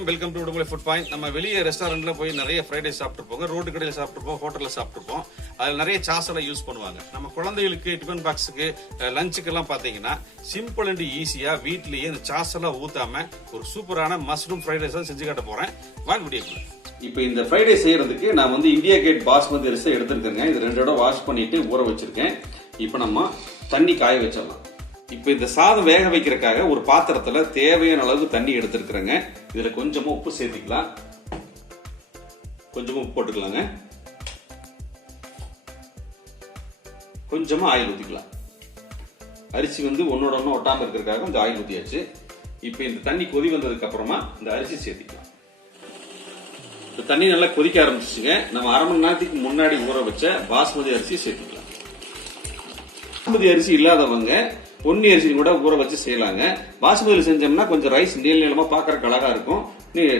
வணக்கம், welcome to Udumalai food point. நம்ம வெளியே ரெஸ்டாரண்ட்ல போய் நிறைய ஃப்ரைட் ரைஸ் சாப்பிட்டுருப்போம், ரோட்டு கடையில் சாப்பிட்டுருப்போம், ஹோட்டலில் சாப்பிட்டுருப்போம். அதில் நிறைய சாஸ் எல்லாம் யூஸ் பண்ணுவாங்க. நம்ம குழந்தைகளுக்கு டிஃபன் பாக்ஸுக்கு லஞ்சுக்கெல்லாம் பார்த்தீங்கன்னா சிம்பிள் அண்ட் ஈஸியா வீட்லயே இந்த சாஸ் எல்லாம் ஊத்தாம ஒரு சூப்பரான மஷ்ரூம் ஃப்ரைட் ரைஸ் செஞ்சு காட்ட போறேன். வாங்க வீடியோக்குள்ள. இப்போ இந்த ஃப்ரைட் ரைஸ் செய்யறதுக்கு நான் இந்தியா கேட் பாஸ்மதி அரிசி எடுத்துருக்கேங்க. இது 2 தடவை வாஷ் பண்ணிட்டு ஊற வச்சிருக்கேன். இப்போ நம்ம தண்ணி காய வச்சிடலாம். இப்போ இந்த சாதம் வேக வைக்கிறதுக்காக ஒரு பாத்திரத்துல தேவையான அளவு தண்ணி எடுத்துருக்கிறேங்க. இதுல கொஞ்சமா உப்பு சேர்த்துக்கலாம். கொஞ்சமா உப்பு போட்டுக்கலாங்க. கொஞ்சமா ஆயில் ஊத்திக்கலாம். அரிசி ஒன்னோட ஒன்னு ஒட்டாம இருக்கிறதுக்காக கொஞ்சம் ஆயில் ஊத்தியாச்சு. இப்போ இந்த தண்ணி கொதி வந்ததுக்கு அப்புறமா இந்த அரிசி சேர்த்துக்கலாம். இந்த தண்ணி நல்லா கொதிக்க ஆரம்பிச்சுங்க. நம்ம அரை மணி நேரத்துக்கு முன்னாடி ஊற வச்ச பாஸ்மதி அரிசி சேர்த்துக்கலாம். பாஸ்மதி அரிசி இல்லாதவங்க பொன்னி அரிசி கூட ஊற வச்சு செய்யலாங்க. பாஸ்மதியில் செஞ்சோம்னா கொஞ்சம் ரைஸ் நீள நீளமா பாக்குறதுக்கு அழகா இருக்கும்,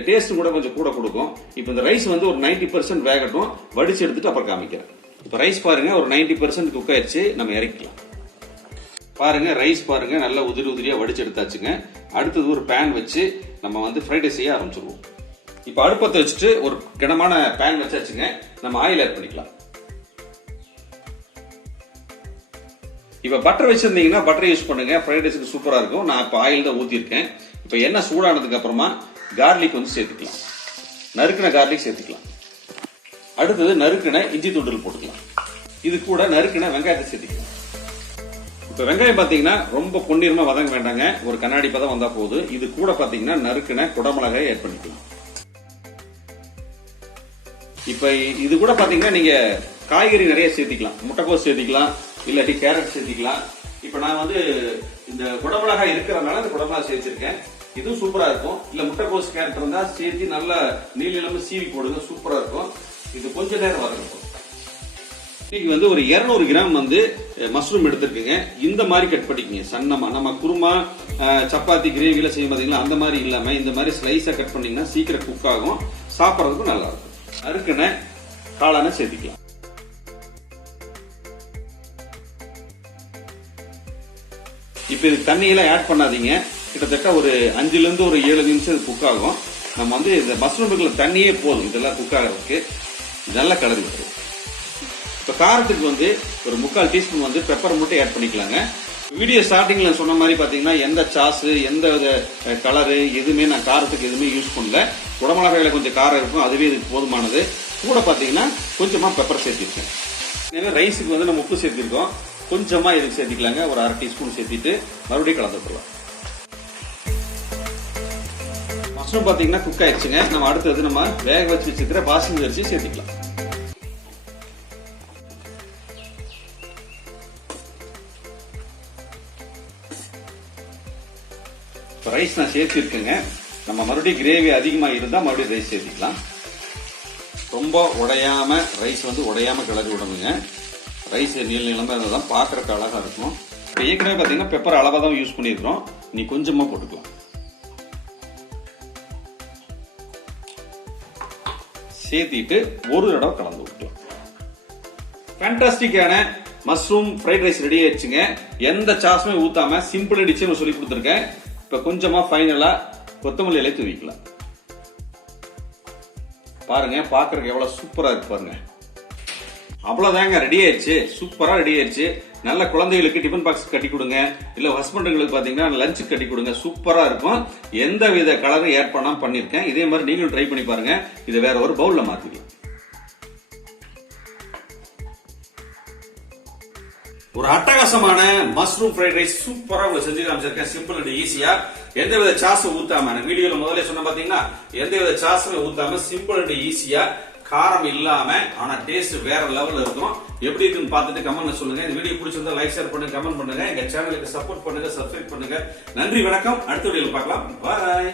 டேஸ்ட் கூட கொஞ்சம் கூட கொடுக்கும். இப்போ இந்த ரைஸ் ஒரு 90% வேகட்டும், வடிச்சு எடுத்துட்டு அப்புறம் காமிக்கிறேன். இப்போ ரைஸ் பாருங்க ஒரு 90% குக் ஆயிடுச்சு. நம்ம இறக்கலாம். பாருங்க ரைஸ் பாருங்க நல்லா உதிரி உதிரியா வடிச்சு எடுத்தாச்சுங்க. அடுத்தது ஒரு பேன் வச்சு நம்ம ஃப்ரைட் ரைஸ் செய்ய ஆரம்பிச்சிருவோம். இப்போ அடுப்பத்தை வச்சுட்டு ஒரு கனமான பேன் வச்சாச்சுங்க. நம்ம ஆயில் ஆட் பண்ணிக்கலாம். இப்ப பட்டர் வச்சிருந்தீங்கன்னா பட்டர் யூஸ் பண்ணுங்க, ஃப்ரைட் ரைஸ்க்கு சூப்பரா இருக்கும். நான் இப்ப ஆயில் தான் ஊத்திருக்கேன். இப்ப எண்ணெய் சூடானதுக்கு அப்புறமா கார்லிக் சேர்த்துக்கலாம். நறுக்கின கார்லிக் சேர்த்துக்கலாம். அடுத்தது நறுக்கின இஞ்சி தூண்டல் போட்டுக்கலாம். இது கூட நறுக்கின வெங்காயத்தை சேர்த்துக்கலாம். இப்ப வெங்காயம் பாத்தீங்கன்னா ரொம்ப பொன்னிறமா வதங்க வேண்டாங்க, ஒரு கண்ணாடி பதம் வந்தா போதும். இது கூட பாத்தீங்கன்னா நறுக்கின குடமிளகாய் ஆட் பண்ணிக்கலாம். இப்ப இது கூட பாத்தீங்கன்னா நீங்க காய்கறி நிறைய சேர்த்திக்கலாம். முட்டைக்கோஸ் சேர்த்திக்கலாம், இல்லாட்டி கேரட் சேர்த்திக்கலாம். இப்ப நான் இந்த குடமிளகாய் இருக்கிறதுனால இந்த குடமிளகாய் சேர்த்திருக்கேன். இதுவும் சூப்பரா இருக்கும். இல்ல முட்டைக்கோஸ் கேரட் இருந்தா சேர்த்து நல்லா நீள நீளமா சீவி போடுங்க, சூப்பரா இருக்கும். இது கொஞ்ச நேரம் வதங்கட்டும். இன்னைக்கு ஒரு 200 கிராம் மஷ்ரூம் எடுத்திருக்கீங்க. இந்த மாதிரி கட் பண்ணிக்கங்க சன்னமா. நம்ம குருமா சப்பாத்தி கிரேவில செய்யும் பாத்தீங்களா, அந்த மாதிரி இல்லாம இந்த மாதிரி ஸ்லைஸா கட் பண்ணீங்கன்னா சீக்கிரம் குக் ஆகும், சாப்பிடறதுக்கும் நல்லா இருக்கும். அறுக்கின காளான சேர்த்திக்கலாம். இப்ப இது தண்ணியெல்லாம் ஆட் பண்ணாதீங்க. கிட்டத்தட்ட ஒரு 5 ல இருந்து ஒரு 7 நிமிஷம் குக் ஆகும். நம்ம இந்த மஷ்ரூமுக்குள்ள தண்ணியே போதும் இதெல்லாம் குக் ஆகிறதுக்கு. நல்லா கலரி வரும். இப்ப காரத்துக்கு ஒரு 3/4 டீஸ்பூன் பெப்பர் மட்டும் ஆட் பண்ணிக்கலாங்க. வீடியோ ஸ்டார்டிங்ல சொன்ன மாதிரி பாத்தீங்கன்னா எந்த சாஸ் எந்த கலரு எதுவுமே நான் காரத்துக்கு எதுவுமே யூஸ் பண்ணல. குடமிளகாயில கொஞ்சம் காரம் இருக்கும், அதுவே இதுக்கு போதுமானது. கூட பாத்தீங்கன்னா கொஞ்சமா பெப்பர் சேர்த்திருக்கேன். ஏன்னா ரைஸுக்கு நம்ம உப்பு சேர்த்திருக்கோம், கொஞ்சமா இதுக்கு சேர்த்திக்கலாங்க. ஒரு 1/2 டீஸ்பூன் சேர்த்திட்டு மறுபடியும் கலந்துக்கலாம். மஷ்ரூம் பாத்தீங்கன்னா குக் ஆயிடுச்சுங்க. நம்ம அடுத்தது நம்ம வேக வச்சு வச்சிருக்கிற பாஸ்மதி அரிசி சேர்த்திக்கலாம். ரைஸ் நான் சேர்த்திருக்கேங்க. நம்ம மறுபடியும் கிரேவி அதிகமா இருந்தா மறுபடியும் ரைஸ் சேர்த்திக்கலாம். ரொம்ப உடையாம ரைஸ் உடையாம கிளறி விடணுங்க. ரைஸ் நீள நீளமா இருந்தாதான் பாக்குறதுக்கு அழகா இருக்கும். இப்ப ஏற்கனவே பாத்தீங்கன்னா பெப்பர் அளவா தான் யூஸ் பண்ணிருக்கோம், நீ கொஞ்சமா போட்டுக்கலாம். சேர்த்திட்டு ஒரு தடவை கலந்து விட்டுக்கலாம். ஃபேண்டாஸ்டிக்கான மஷ்ரூம் ஃப்ரைட் ரைஸ் ரெடி ஆயிடுச்சுங்க. எந்த சாஸுமே ஊத்தாம சிம்பிள் டிஷ் சொல்லி கொடுத்துருக்கேன். இப்ப கொஞ்சமா ஃபைனலா கொத்தமல்லி இலை தூவிக்கலாம். பாருங்க பாக்குறதுக்கு எவ்வளவு சூப்பரா இருக்கு பாருங்க. அவ்வளவுதாங்க, ரெடி ஆயிடுச்சு. சூப்பரா ரெடி ஆயிடுச்சு. நல்ல குழந்தைகளுக்கு டிஃபன் பாக்ஸ் கட்டி கொடுங்க, இல்ல ஹஸ்பண்டுங்களுக்கு பாத்தீங்கன்னா லஞ்ச் கட்டி கொடுங்க, சூப்பரா இருக்கும். எந்த வித கலரும் ஆட் பண்ணாம பண்ணிருக்கேன். இதே மாதிரி நீங்களும் ட்ரை பண்ணி பாருங்க. இதை வேற ஒரு பவுல்ல மாத்திக்கலாம். ஒரு அட்டகாசமான மஷ்ரூம் ஃப்ரைட் ரைஸ் சூப்பரா செஞ்சு காமிச்சிருக்கேன். சிம்பிள் அண்ட் ஈஸியா, எந்தவித சாஸும் ஊத்தாம. வீடியோல முதல்ல சொன்ன பாத்தீங்கன்னா எந்தவித சாஸுமே ஊத்தாம சிம்பிள் அண்ட் ஈஸியா, காரம் இல்லாம, ஆனா டேஸ்ட் வேற லெவல்ல இருக்கும். எப்படி இருக்குன்னு பார்த்துட்டு கமெண்ட் சொல்லுங்க. இந்த வீடியோ பிடிச்சிருந்தா லைக் ஷேர் பண்ணுங்க, கமெண்ட் பண்ணுங்க. எங்க சேனலுக்கு சப்போர்ட் பண்ணுங்க, சப்ஸ்கிரைப் பண்ணுங்க. நன்றி, வணக்கம். அடுத்த வீடியோல பார்க்கலாம். பாய்.